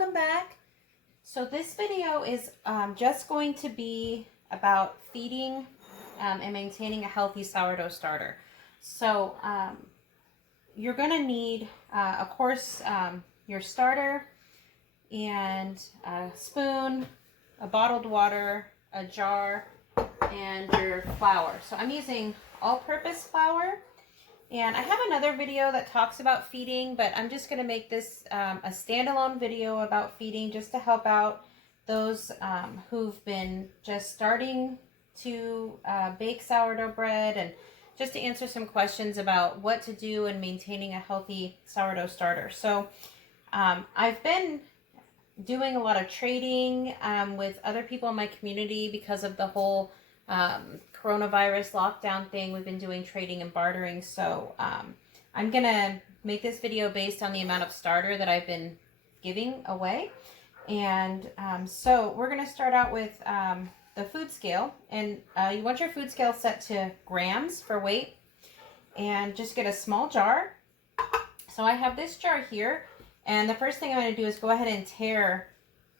welcome back. So this video is just going to be about feeding and maintaining a healthy sourdough starter. So you're going to need, of course, your starter and a spoon, a bottled water, a jar, and your flour. So I'm using all-purpose flour. And I have another video that talks about feeding, but I'm just going to make this a standalone video about feeding just to help out those who've been just starting to bake sourdough bread, and just to answer some questions about what to do in maintaining a healthy sourdough starter. So I've been doing a lot of trading with other people in my community because of the whole coronavirus lockdown thing. We've been doing trading and bartering. So I'm gonna make this video based on the amount of starter that I've been giving away. And so we're gonna start out with the food scale, and you want your food scale set to grams for weight, and just get a small jar. So I have this jar here, and the first thing I'm going to do is go ahead and tear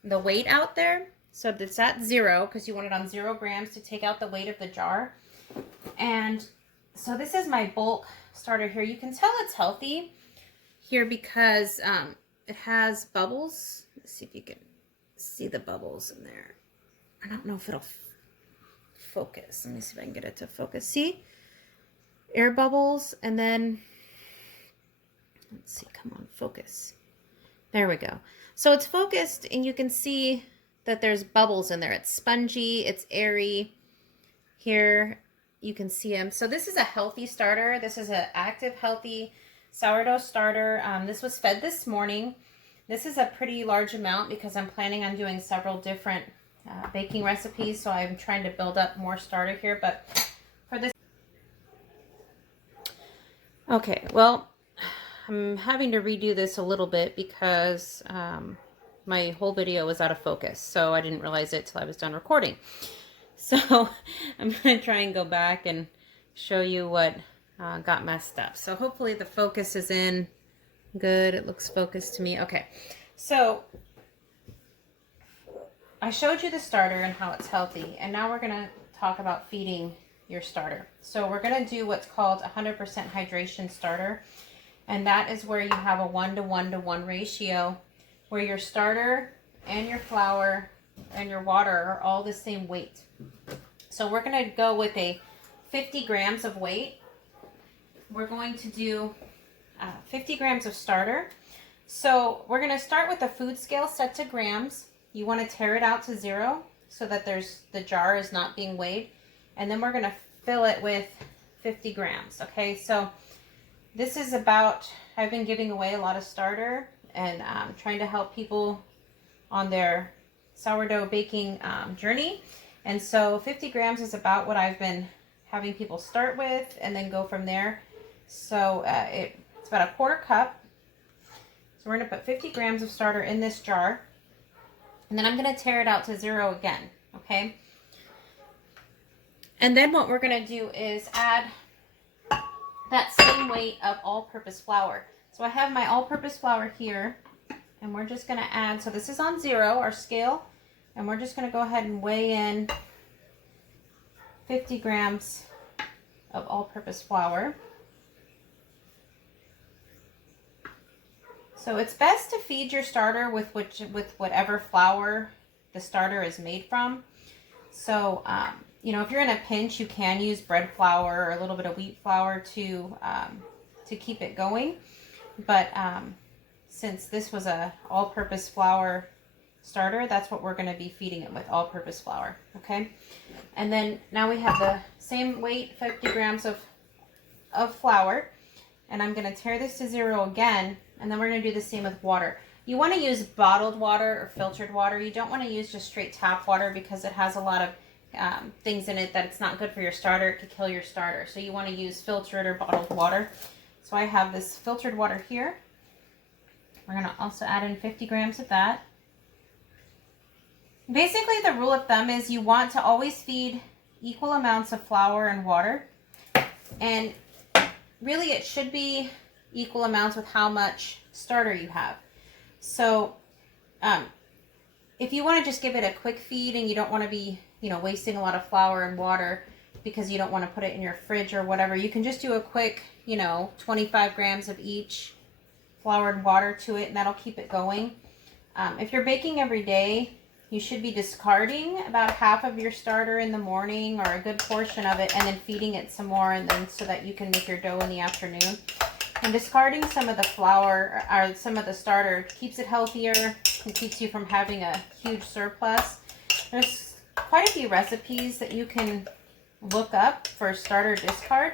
the weight out there. So it's at 0, because you want it on 0 grams to take out the weight of the jar. And so this is my bulk starter here. You can tell it's healthy here because it has bubbles. Let's see if you can see the bubbles in there. I don't know if it'll focus. Let me see if I can get it to focus. See? Air bubbles, and then, let's see, come on, focus. There we go. So it's focused, and you can see that there's bubbles in there. It's spongy, it's airy. Here you can see them. So this is a healthy starter. This is an active, healthy sourdough starter. This was fed this morning. This is a pretty large amount because I'm planning on doing several different baking recipes. So I'm trying to build up more starter here. But for this, okay, well, I'm having to redo this a little bit because my whole video was out of focus, so I didn't realize it till I was done recording. So I'm going to try and go back and show you what got messed up. So hopefully the focus is in good. It looks focused to me. Okay, so I showed you the starter and how it's healthy, and now we're going to talk about feeding your starter. So we're going to do what's called 100% hydration starter. And that is where you have a 1-to-1-to-1 ratio, where your starter and your flour and your water are all the same weight. So we're going to go with a 50 grams of weight. We're going to do 50 grams of starter. So we're going to start with the food scale set to grams. You want to tear it out to 0 so that the jar is not being weighed. And then we're going to fill it with 50 grams. Okay, so this is about, I've been giving away a lot of starter and trying to help people on their sourdough baking journey. And so 50 grams is about what I've been having people start with and then go from there. So it's about a 1/4 cup. So we're going to put 50 grams of starter in this jar. And then I'm going to tear it out to 0 again. Okay. And then what we're going to do is add that same weight of all-purpose flour. So I have my all-purpose flour here, and we're just going to add, so this is on 0, our scale, and we're just going to go ahead and weigh in 50 grams of all-purpose flour. So it's best to feed your starter with whatever flour the starter is made from. So you know, if you're in a pinch, you can use bread flour or a little bit of wheat flour to keep it going. But since this was a all-purpose flour starter, that's what we're going to be feeding it with, all-purpose flour. Okay, and then now we have the same weight, 50 grams of flour, and I'm going to tear this to 0 again, and then we're going to do the same with water. You want to use bottled water or filtered water. You don't want to use just straight tap water because it has a lot of things in it that it's not good for your starter. It could kill your starter. So you want to use filtered or bottled water. So I have this filtered water here. We're going to also add in 50 grams of that. Basically, the rule of thumb is you want to always feed equal amounts of flour and water. And really, it should be equal amounts with how much starter you have. So if you want to just give it a quick feed and you don't want to be, wasting a lot of flour and water because you don't want to put it in your fridge or whatever, you can just do a quick, 25 grams of each flour and water to it, and that'll keep it going. If you're baking every day, you should be discarding about half of your starter in the morning, or a good portion of it, and then feeding it some more, and then so that you can make your dough in the afternoon. And discarding some of the flour or some of the starter keeps it healthier and keeps you from having a huge surplus. There's quite a few recipes that you can look up for starter discard.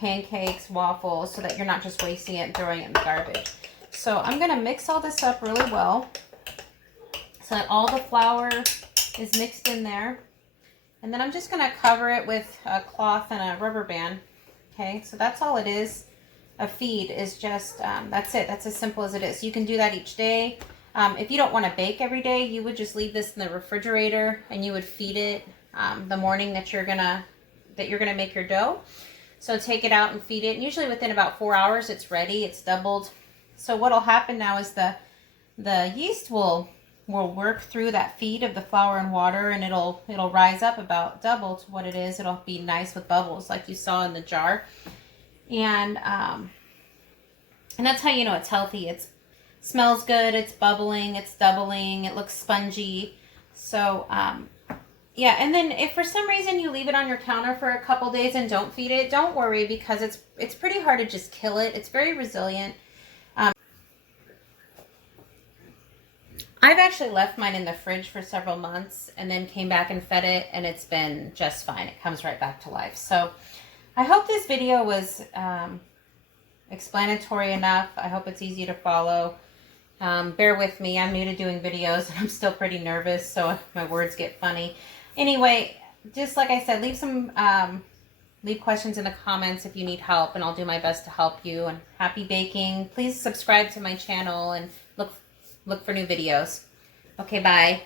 Pancakes, waffles, so that you're not just wasting it and throwing it in the garbage. So I'm going to mix all this up really well so that all the flour is mixed in there. And then I'm just going to cover it with a cloth and a rubber band. Okay, so that's all it is. A feed is just, that's it. That's as simple as it is. You can do that each day. If you don't want to bake every day, you would just leave this in the refrigerator and you would feed it the morning that you're gonna make your dough. So take it out and feed it. And usually within about 4 hours, it's ready. It's doubled. So what'll happen now is the yeast will work through that feed of the flour and water, and it'll rise up about double to what it is. It'll be nice with bubbles like you saw in the jar. And that's how you know it's healthy. It smells good, it's bubbling, it's doubling, it looks spongy. So, yeah, and then if for some reason you leave it on your counter for a couple days and don't feed it, don't worry, because it's pretty hard to just kill it. It's very resilient. I've actually left mine in the fridge for several months and then came back and fed it, and it's been just fine. It comes right back to life. So I hope this video was explanatory enough. I hope it's easy to follow. Bear with me. I'm new to doing videos and I'm still pretty nervous, so my words get funny. Anyway, just like I said, leave questions in the comments if you need help, and I'll do my best to help you. And happy baking. Please subscribe to my channel and look for new videos. Okay, bye.